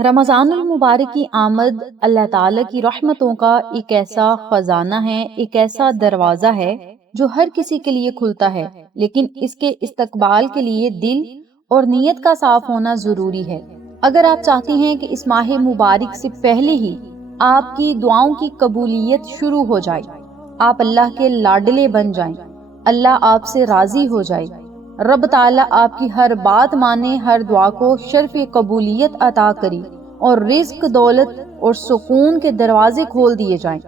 रमज़ानुल मुबारक की आमद अल्लाह ताला की रहमतों का एक ऐसा खजाना है, एक ऐसा दरवाजा है जो हर किसी के लिए खुलता है, लेकिन इसके इस्तकबाल के लिए दिल और नीयत का साफ होना जरूरी है। अगर आप चाहती हैं कि इस माह मुबारक से पहले ही आपकी दुआओं की कबूलियत शुरू हो जाए, आप अल्लाह के लाडले बन जाएं, अल्लाह आपसे राजी हो जाए, रब ताला आपकी हर बात माने, हर दुआ को शर्फ कबूलियत अता करी और रिज्क, दौलत और सुकून के दरवाजे खोल दिए जाएं,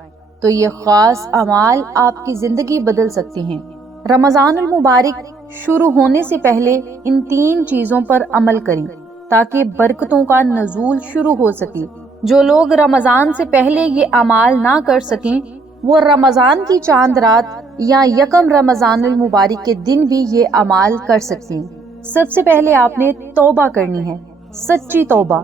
तो ये खास अमाल आपकी जिंदगी बदल सकते हैं। रमज़ानुल मुबारक शुरू होने से पहले इन 3 चीजों पर अमल करें ताकि बरकतों का नजूल शुरू हो सके। जो लोग रमजान से पहले ये अमाल ना कर सकें, वो रमजान की चांद रात या यकम रमजानुल मुबारक के दिन भी ये अमाल कर सकते हैं। सबसे पहले आपने तौबा करनी है, सच्ची तौबा,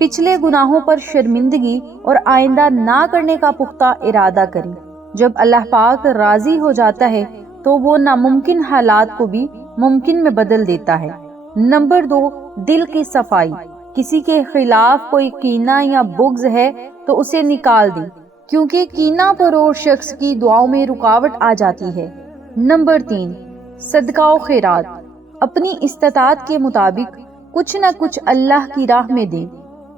पिछले गुनाहों पर शर्मिंदगी और आइंदा ना करने का पुख्ता इरादा करें। जब अल्लाह पाक राजी हो जाता है तो वो नामुमकिन हालात को भी मुमकिन में बदल देता है। नंबर 2, दिल की सफाई। किसी के खिलाफ कोई कीना या बुग़्ज़ है तो उसे निकाल दें, क्योंकि कीना परोर शख्स की दुआओं में रुकावट आ जाती है। नंबर 3, सदका व खैरात। अपनी इस्तात के मुताबिक कुछ न कुछ अल्लाह की राह में दें,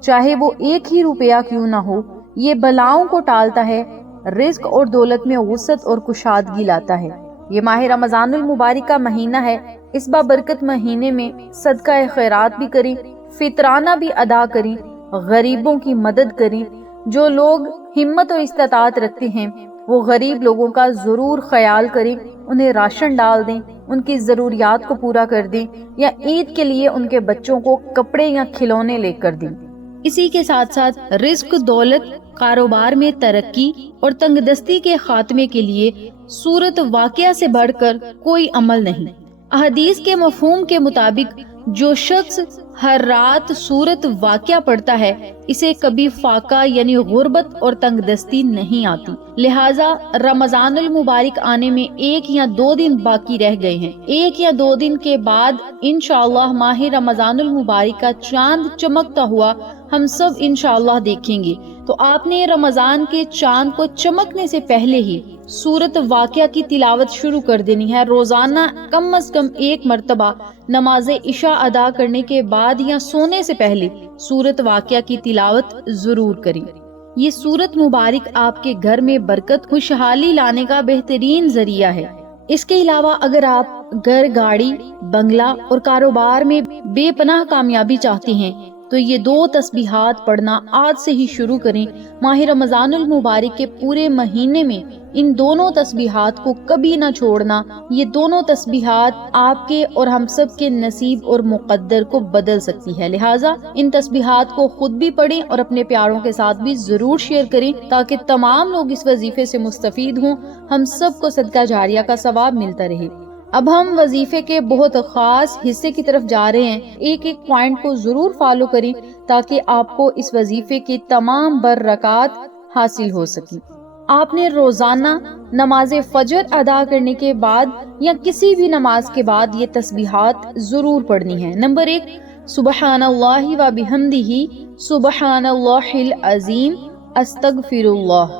चाहे वो 1 ही रुपया क्यों ना हो। ये बलाओं को टालता है, रिज्क और दौलत में वुसअत और कुशादगी लाता है। ये माह रमजानुल मुबारक का महीना है। इस बाबरकत महीने में सदका खैरात भी करें, फितराना भी अदा करें, गरीबों की मदद करें। जो लोग हिम्मत और इस्तात रखते हैं वो गरीब लोगों का जरूर ख्याल करें, उन्हें राशन डाल दें, उनकी जरूरियात को पूरा कर दें, या ईद के लिए उनके बच्चों को कपड़े या खिलौने लेकर दें। इसी के साथ साथ रिज्क, दौलत, कारोबार में तरक्की और तंगदस्ती के खात्मे के लिए सूरत वाक़या से बढ़कर कोई अमल नहीं। हदीस के मफहूम के मुताबिक जो शख्स हर रात सूरत वाक़या पढ़ता है, इसे कभी फाका यानी गुर्बत और तंगदस्ती नहीं आती। लिहाजा रमजानुल मुबारक आने में 1 या 2 दिन बाकी रह गए हैं। 1 या 2 दिन के बाद इंशाअल्लाह माह रमजानुल मुबारक का चांद चमकता हुआ हम सब इंशाअल्लाह देखेंगे। तो आपने रमजान के चांद को चमकने से पहले ही सूरत वाक़या की तिलावत शुरू कर देनी है। रोजाना कम से कम 1 मरतबा नमाज इशा अदा करने के बाद या सोने से पहले सूरत वाक़या की तिलावत जरूर करें। ये सूरत मुबारक आपके घर में बरकत, खुशहाली लाने का बेहतरीन जरिया है। इसके अलावा अगर आप घर, गाड़ी, बंगला और कारोबार में बेपनाह कामयाबी चाहते हैं तो ये 2 तस्बीहात पढ़ना आज से ही शुरू करें। माह रमजानुल मुबारक के पूरे महीने में इन दोनों तस्बीहात को कभी ना छोड़ना। ये दोनों तस्बीहात आपके और हम सब के नसीब और मुकद्दर को बदल सकती है। लिहाजा इन तस्बीहात को खुद भी पढ़ें और अपने प्यारों के साथ भी जरूर शेयर करें ताकि तमाम लोग इस वजीफे से मुस्तफीद हों, हम सब को सदका जारिया का सवाब मिलता रहे। अब हम वजीफे के बहुत खास हिस्से की तरफ जा रहे हैं। एक पॉइंट को जरूर फॉलो करें ताकि आपको इस वजीफे की तमाम बरकत हासिल हो सके। आपने रोजाना नमाज फजर अदा करने के बाद या किसी भी नमाज के बाद ये तस्बीहात जरूर पढ़नी है। नंबर 1, सुबहानल्लाहि व बिहम्दिही सुबहानल्लाहिल अज़ीम अस्तगफिरुल्लाह।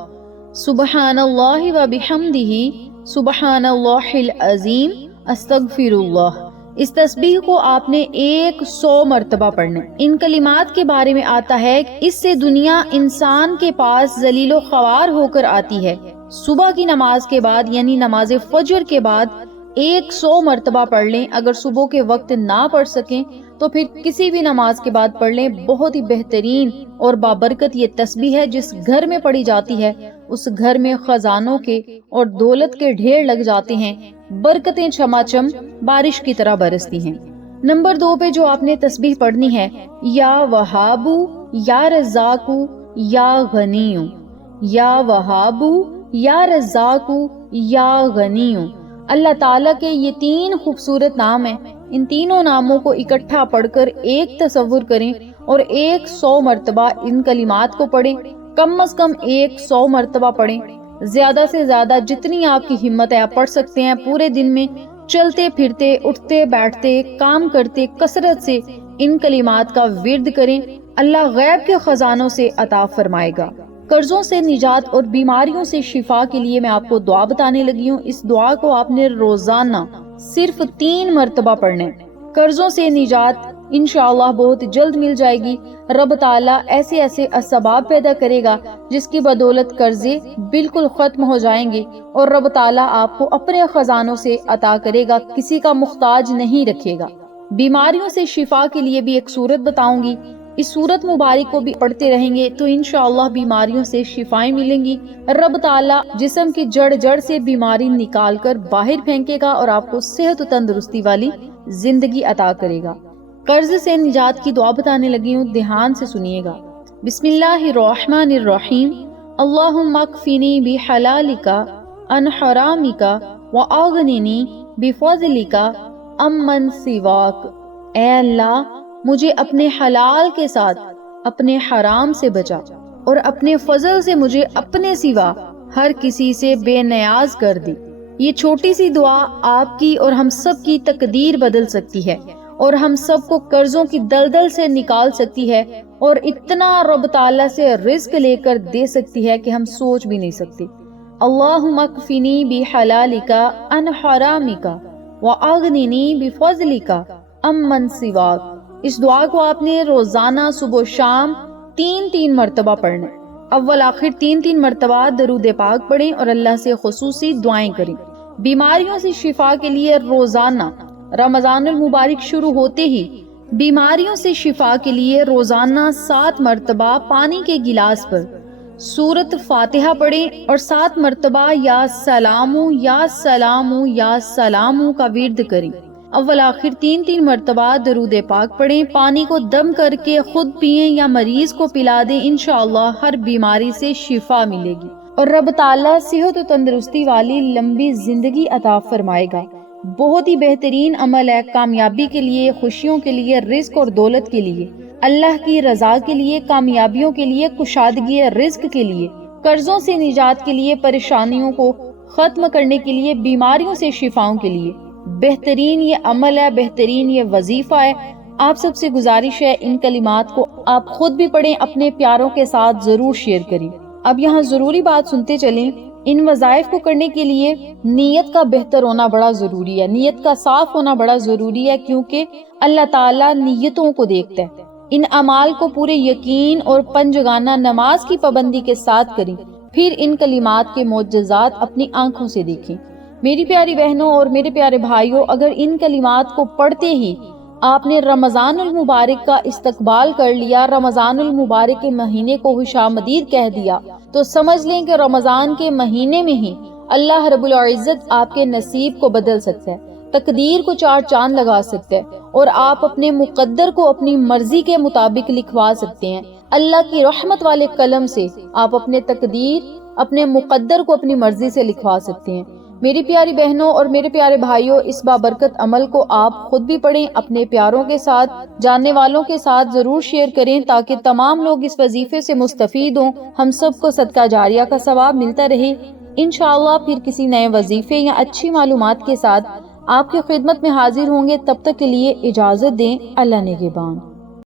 सुबहानल्लाहि व बिहम्दिही सुबहानल्लाहिल अज़ीम अस्तगफिरुल्लाह। इस तस्बीह को आपने 100 मरतबा पढ़ना। इन कलिमात के बारे में आता है कि इससे दुनिया इंसान के पास जलीलो ख्वार होकर आती है। सुबह की नमाज के बाद यानी नमाज फजर के बाद 100 मरतबा पढ़ लें। अगर सुबह के वक्त ना पढ़ सकें तो फिर किसी भी नमाज के बाद पढ़ लें। बहुत ही बेहतरीन और बाबरकत ये तस्बीह है। जिस घर में पढ़ी जाती है उस घर में खजानों के और दौलत के ढेर लग जाते हैं, बरकतें छमाछम बारिश की तरह बरसती हैं। नंबर 2 पे जो आपने तस्बीह पढ़नी है, या वहाबू या रज़ाकू या गनीयू, या वहाबू या रज़ाकू या गनीयू। अल्लाह ताला के ये 3 खूबसूरत नाम हैं। इन तीनों नामों को इकट्ठा पढ़कर एक तसव्वुर करें और 100 मरतबा इन कलिमात को पढ़ें। कम से कम 100 मरतबा पढ़ें। ज्यादा से ज्यादा जितनी आपकी हिम्मत है आप पढ़ सकते हैं। पूरे दिन में चलते फिरते, उठते बैठते, काम करते कसरत से ان کلمات کا ورد کریں، اللہ غیب کے خزانوں سے عطا فرمائے گا۔ قرضوں سے نجات اور بیماریوں سے شفا کے لیے میں آپ کو دعا بتانے لگی ہوں۔ اس دعا کو آپ نے روزانہ صرف 3 مرتبہ پڑھنا ہے۔ قرضوں سے نجات انشاءاللہ بہت جلد مل جائے گی۔ رب تعالیٰ ایسے ایسے اسباب پیدا کرے گا جس کی بدولت قرضے بالکل ختم ہو جائیں گے، اور رب تعالیٰ آپ کو اپنے خزانوں سے عطا کرے گا، کسی کا محتاج نہیں رکھے گا۔ بیماریوں سے شفا کے لیے بھی ایک سورت بتاؤں گی، اس سورت مبارک کو بھی پڑھتے رہیں گے تو انشاءاللہ بیماریوں سے شفائیں ملیں گی۔ رب تعالیٰ جسم کی جڑ جڑ سے بیماری نکال کر باہر پھینکے گا اور آپ کو صحت و تندرستی والی زندگی عطا کرے گا۔ قرض سے نجات کی دعا بتانے لگی ہوں، دھیان سے سنیے گا۔ بسم اللہ الرحمن الرحیم۔ اللہم اکفنی بحلالک عن حرامک واغننی بفضلک عمن سواک۔ اے اللہ، مجھے اپنے حلال کے ساتھ اپنے حرام سے بچا، اور اپنے فضل سے مجھے اپنے سوا ہر کسی سے بے نیاز کر دی۔ یہ چھوٹی سی دعا آپ کی اور ہم سب کی تقدیر بدل سکتی ہے، اور ہم سب کو قرضوں کی دلدل سے نکال سکتی ہے، اور اتنا رب تعالیٰ سے رزق لے کر دے سکتی ہے کہ ہم سوچ بھی نہیں سکتے۔ اللہم اکفنی بحلالک عن حرامک واغننی بفضلک عمن سواک۔ اس دعا کو آپ نے روزانہ صبح و شام 3 مرتبہ پڑھنا ہے۔ اول آخر 3 مرتبہ درود پاک پڑھیں اور اللہ سے خصوصی دعائیں کریں۔ بیماریوں سے شفا کے لیے روزانہ رمضان المبارک شروع ہوتے ہی بیماریوں سے شفا کے لیے روزانہ 7 مرتبہ پانی کے گلاس پر سورت فاتحہ پڑھیں اور 7 مرتبہ یا سلامو یا سلامو یا سلامو کا ورد کریں۔ اول آخر 3 مرتبہ درود پاک پڑھیں، پانی کو دم کر کے خود پئیں یا مریض کو پلا دیں، انشاءاللہ ہر بیماری سے شفا ملے گی، اور رب تعالیٰ صحت و تندرستی والی لمبی زندگی عطا فرمائے گا۔ بہت ہی بہترین عمل ہے، کامیابی کے لیے، خوشیوں کے لیے، رزق اور دولت کے لیے، اللہ کی رضا کے لیے، کامیابیوں کے لیے، کشادگی رزق کے لیے، قرضوں سے نجات کے لیے، پریشانیوں کو ختم کرنے کے لیے، بیماریوں سے شفاؤں کے لیے بہترین یہ عمل ہے، بہترین یہ وظیفہ ہے۔ آپ سب سے گزارش ہے ان کلمات کو آپ خود بھی پڑھیں، اپنے پیاروں کے ساتھ ضرور شیئر کریں۔ اب یہاں ضروری بات سنتے چلیں، ان وظائف کو کرنے کے لیے نیت کا بہتر ہونا بڑا ضروری ہے، نیت کا صاف ہونا بڑا ضروری ہے، کیونکہ اللہ تعالیٰ نیتوں کو دیکھتا ہے۔ ان اعمال کو پورے یقین اور پنجگانہ نماز کی پابندی کے ساتھ کریں، پھر ان کلمات کے معجزات اپنی آنکھوں سے دیکھیں۔ میری پیاری بہنوں اور میرے پیارے بھائیوں، اگر ان کلمات کو پڑھتے ہی آپ نے رمضان المبارک کا استقبال کر لیا، رمضان المبارک کے مہینے کو خوشامدید کہہ دیا، تو سمجھ لیں کہ رمضان کے مہینے میں ہی اللہ رب العزت آپ کے نصیب کو بدل سکتا ہے، تقدیر کو 4 چاند لگا سکتا ہے، اور آپ اپنے مقدر کو اپنی مرضی کے مطابق لکھوا سکتے ہیں۔ اللہ کی رحمت والے قلم سے آپ اپنے تقدیر، اپنے مقدر کو اپنی مرضی سے لکھوا سکتے ہیں۔ میری پیاری بہنوں اور میرے پیارے بھائیوں، اس بابرکت عمل کو آپ خود بھی پڑھیں، اپنے پیاروں کے ساتھ، جاننے والوں کے ساتھ ضرور شیئر کریں، تاکہ تمام لوگ اس وظیفے سے مستفید ہوں، ہم سب کو صدقہ جاریہ کا ثواب ملتا رہے۔ انشاءاللہ پھر کسی نئے وظیفے یا اچھی معلومات کے ساتھ آپ کی خدمت میں حاضر ہوں گے، تب تک کے لیے اجازت دیں، اللہ نگہبان۔